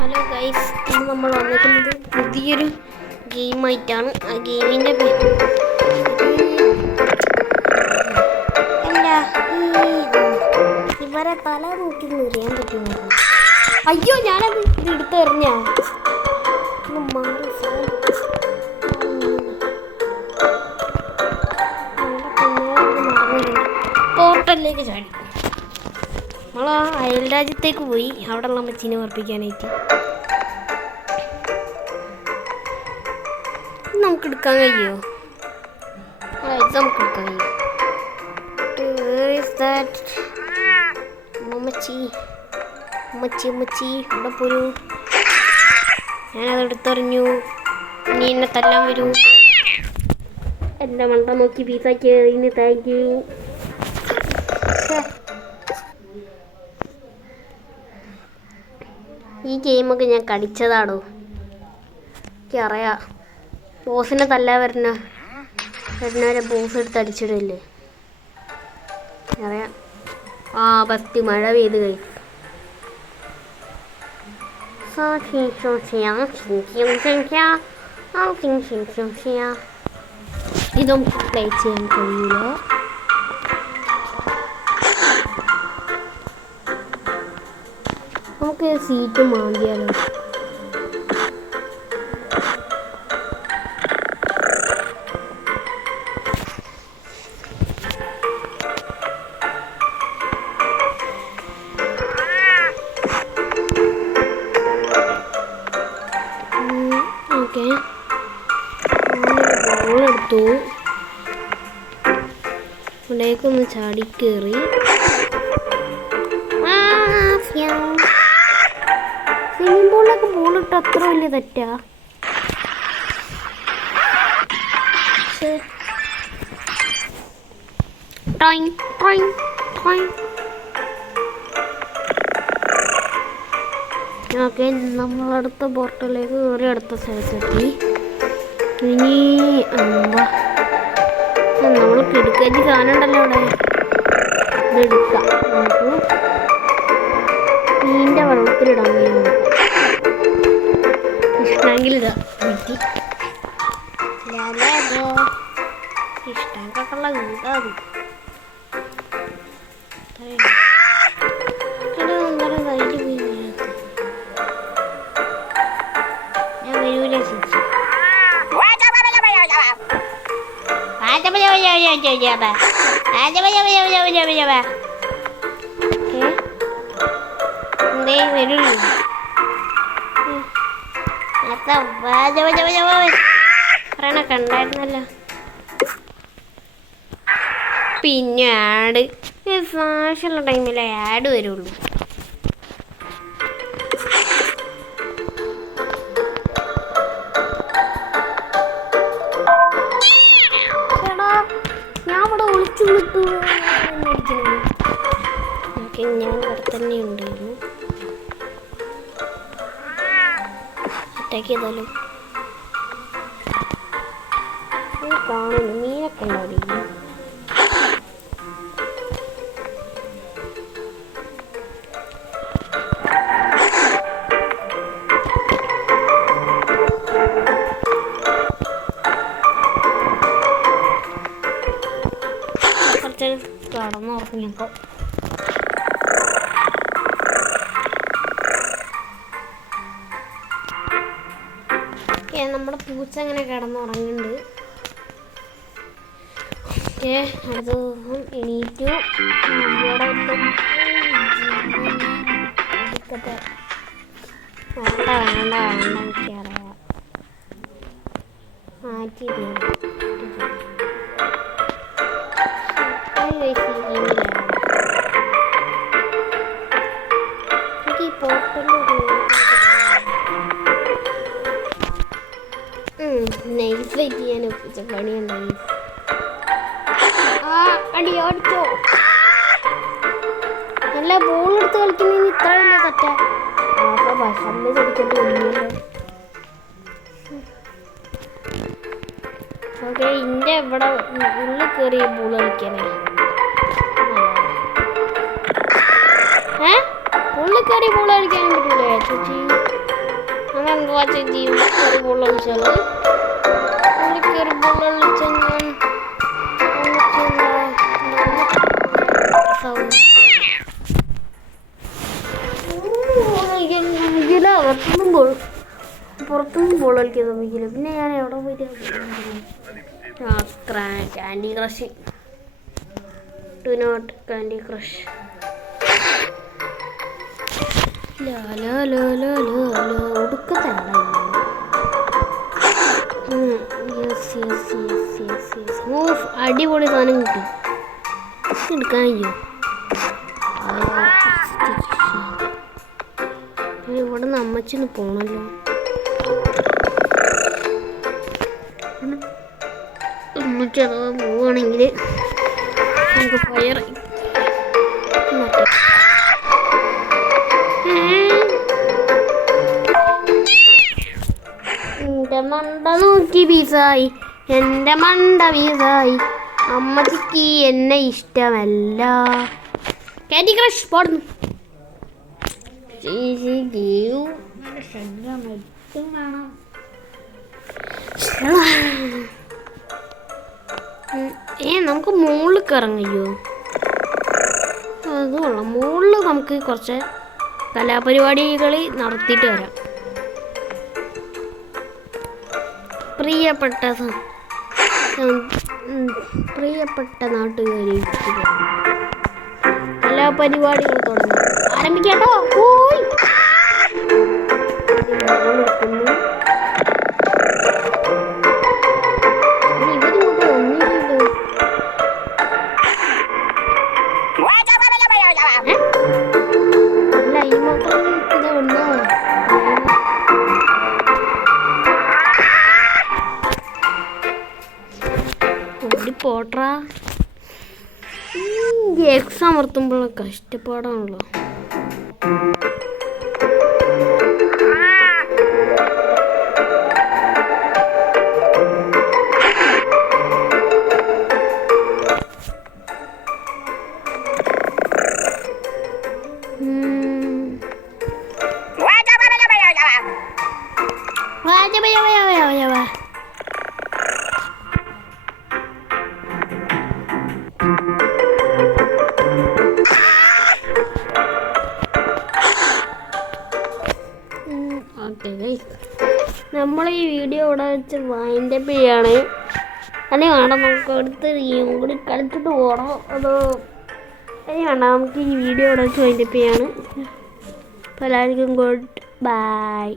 Hello guys, ഇന്ന് നമ്മൾ വന്നിരിക്കുന്നത് പുതിയൊരു ഗെയിമായിട്ടാണ്. ആ ഗെയിമിൻ്റെ പേര് അല്ല ഇവരെ തല നോക്കി നിറയാൻ പറ്റുമോ? അയ്യോ, ഞാനത് എടുത്തെറിഞ്ഞ പോർട്ടലിലേക്ക് ചാടി. നമ്മൾ അയൽ രാജ്യത്തേക്ക് പോയി അവിടെയുള്ള അമ്മച്ചീനെ ഉറപ്പിക്കാനായിട്ട്. നമുക്ക് എടുക്കാൻ കഴിയുമോ? ഇത് നമുക്ക് എടുക്കാൻ കഴിയും. അമ്മച്ചി ഇവിടെ പോരൂ. ഞാനത് എടുത്തെറിഞ്ഞു. ഇനി എന്നെ തല്ലാൻ വരൂ. എൻ്റെ മണ്ട നോക്കി പീസാക്കി ഇതിന് താങ്ക് യു. ഈ ഗെയിമൊക്കെ ഞാൻ കളിച്ചതാണോ? എനിക്കറിയാം. ബോസിനെ തല്ലാൻ വരുന്നവരെ ബോസ് എടുത്ത് അടിച്ചിടല്ലേ അറിയാം. ഫസ്റ്റ് മഴ പെയ്ത് കഴിയും. ഇതും പ്ലേ ചെയ്യാൻ കഴിയില്ല. നമുക്ക് സീറ്റ് മാന്തിയാലോ? ഓക്കെ, ബോളെടുത്തു. ഇവിടേക്കൊന്ന് ചാടി കയറി. സ്വിമ്മിംഗ് പൂളിലൊക്കെ ബോളിട്ട് അത്ര വലിയ തെറ്റാ? ഓക്കെ, നമ്മളടുത്ത പോർട്ടലിലേക്ക് കയറി അടുത്ത സ്ഥലത്തെത്തി. ഇനി നമ്മൾ കിടക്കാറ്റി സാധനം ഉണ്ടല്ലോ അവിടെ, ഇതെടുക്കാം. നമുക്ക് മീൻ്റെ വെള്ളത്തിലിടാൻ കഴിയും. ഇഷ്ടമെങ്കിലിടാം. ഇഷ്ടങ്ങൾക്കുള്ള വീടാ അത്. ഞാൻ വരൂല ചേച്ചി. പറയണൊക്കെ ഉണ്ടായിരുന്നല്ലോ. പിന്നെ ആഡ് ഫ്ലാഷുള്ള ടൈമിലെ ആഡ് വരുള്ളൂ. ഞാൻ ഇവിടെ ഒളിച്ചു നിട്ടു. ഓക്കെ, ഞാൻ ഇവിടെ തന്നെ ഉണ്ടായിരുന്നു. അറ്റാക്ക് ചെയ്താലും കാണുന്നു. മീനൊക്കെ ഉണ്ടാവില്ല. കുറച്ച് കടന്നുറങ്ങിയപ്പോൾ നമ്മുടെ പൂച്ച അങ്ങനെ കിടന്നുറങ്ങുന്നുണ്ട്. ഓക്കെ, അടുത്ത ദിവസം എണീറ്റു. ഇവിടെ വേണ്ട എനിക്കറിയാം. മാറ്റിയില്ല. എനിക്ക് ഈ പോർട്ടലിൽ നൈസായിട്ട് ചെയ്യാൻ ഒപ്പിച്ച പണിയുണ്ടായി. അടിച്ചോ? നല്ല ബോളെടുത്ത് കളിക്കുന്നതിന് ഇത്ര വലിയ തെറ്റാ? ഭക്ഷണം ചെടിക്കേണ്ടി വന്നില്ല. ഓക്കെ, ഇൻ്റെ ഇവിടെ ഉള്ളിൽ കയറി ബോൾ കളിക്കാനേ. ഉള്ളിൽ കയറി ബോൾ കളിക്കാനും പറ്റൂലേ ചേച്ചി? വാച്ച് ചെയ്യും. ഒരു ബോൾ കളിച്ചാൽ ഒരു ബോൾ കളിച്ചാൽ പുറത്തൊന്നും ബോൾ കളിക്കാൻ സമ്മതിക്കില്ല. പിന്നെ ഞാൻ എവിടെ പോയിട്ട് Candy Crush. Do not Candy Crush. ഒടുക്കത്തെ അടിപൊളി സാധനം കിട്ടി. എടുക്കാൻ കഴിയോ? ഇവിടെ നിന്ന് അമ്മച്ചിന്ന് പോണല്ലോ. അമ്മച്ചി അഥവാ പോവുകയാണെങ്കിൽ നമുക്ക് ഫയർ എൻ്റെ മണ്ട നോക്കി പീസായി. എൻ്റെ മണ്ട പീസായി. അമ്മച്ചിക്ക് എന്നെ ഇഷ്ടമല്ല. കാൻഡി ക്രഷ് പോടുന്നു. നമുക്ക് മുകളിൽ കയറങ്ങയ്യോ? അത് കൊള്ളാം. മുകളിൽ നമുക്ക് കുറച്ച് കലാപരിപാടികൾ നടത്തിയിട്ട് വരാം. പ്രിയപ്പെട്ട നാട്ടുകാരെ, കലാപരിപാടികൾ തുടങ്ങി ആരംഭിക്കാട്ടോ. പോയി പോട്രാ. എക്സ് അമർത്തുമ്പോഴുള്ള കഷ്ടപ്പാടാണല്ലോ. നമ്മൾ ഈ വീഡിയോ ഇവിടെ വെച്ച് വൈൻഡപ്പ് ചെയ്യാണ്. അല്ലെ വേണ്ട നമുക്ക് അടുത്ത കൂടി കളിച്ചിട്ട് പോകണം. അതോ അല്ലെ വേണ്ട നമുക്ക് ഈ വീഡിയോ ഇവിടെ വെച്ച് വൈൻഡപ്പ് ചെയ്യാണ്. അപ്പോൾ എല്ലാവർക്കും ഗുഡ് ബൈ.